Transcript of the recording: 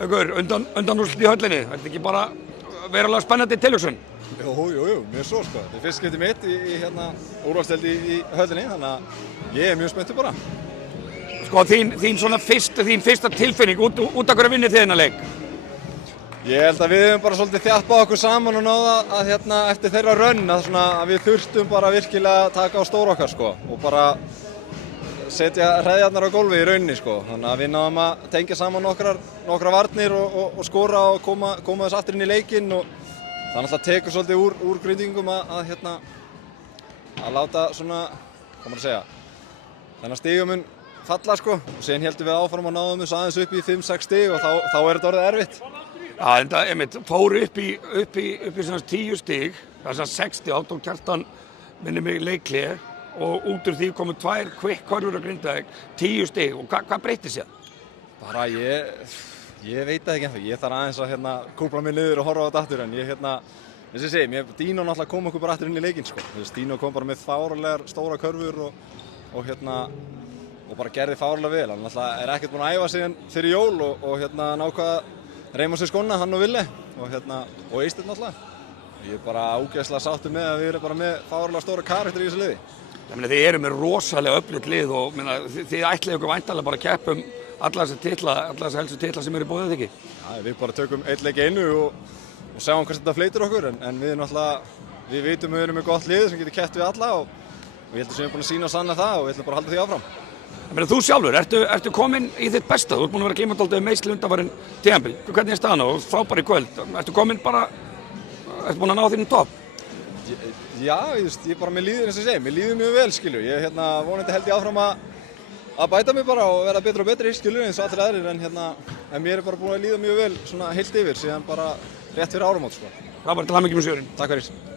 Haukur, undanúrslit í höllinni, er þetta ekki bara verulega spennandi tilhugsun? Jú, mjög svo sko. Þetta fyrst skipti mitt í úrvalsdeildi í höllinni, þannig að ég mjög spenntur bara. Sko, þín fyrsta tilfinning út af hverju vinnið þið þennan leik? Ég held að við höfum bara svolítið þjappað okkur saman og náða að eftir þeirra rönn að við þurftum bara virkilega að taka á stóra okkar sko og bara setja hreðjarnar á gólfi í rauninni sko. Þannig að við náðum að tengja saman nokkra varnir og skora og koma þess aftur inn í leikinn og það náttúrulega tekur svolítið úr grindingum að láta svona, hvað maður að segja, þennan stigamun falla sko og síðan heldum við áfram og náðum þess aðeins upp í 5-6 stig og þá er þetta orðið erfitt. Já, en það fór upp í 10 stig, þess að 60 áttók Kjartan minni mig leikli og út úr því komu 2 kveikkörfur að Grindavík, 10 stig og hvað breytti sér? Bara ég veit það ekki ennþá, ég þarf aðeins að kúpla mig niður og horfa á þetta aftur en ég eins og ég segi, Dino náttúrulega kom okkur bara aftur inn í leikinn sko. Dino kom bara með fáralegar stóra körfur og bara gerði fárlega vel, hann náttúrulega er ekkert búinn að æfa síðan fyrir jól og nákvæða reyma sér skóna, hann og Ville og Eysteinn náttúrulega. Ég er bara ágæðslega sáttur með að við erum bara með fárlega stóra karakter í þessu liði. Þið eru með rosalega öflugt lið og þið ætlið ykkur væntanlega bara að keppa alla þessa helstu titla sem eru í boði, eða ekki? Já, við bara tökum einn leik einu og sjáum hvers þetta fleytir okkur en við vitum að við erum með gott lið sem getur keppt við alla og ég held að við erum búin að sýna og sanna það og við ætlum bara að halda því áfram. Þú sjálfur, ertu kominn í þitt besta? Þú ert búinn að vera að glíma dálítið meiðsli undanfarin tímabil. Hvernig er staðan og frábær í kvöld? Ertu búinn að ná þínum topp? Já, ég bara með líður eins og segi, mér líður mjög vel skilju. Ég vonandi held ég áfram að bæta mig bara og vera betri og betri skilju eins og allir aðrir en mér er bara búinn að líða mjög vel svona heilt yfir síðan bara rétt fyrir áramót sko. Frábær, til hamingju með sigurinn. Takk fyrir.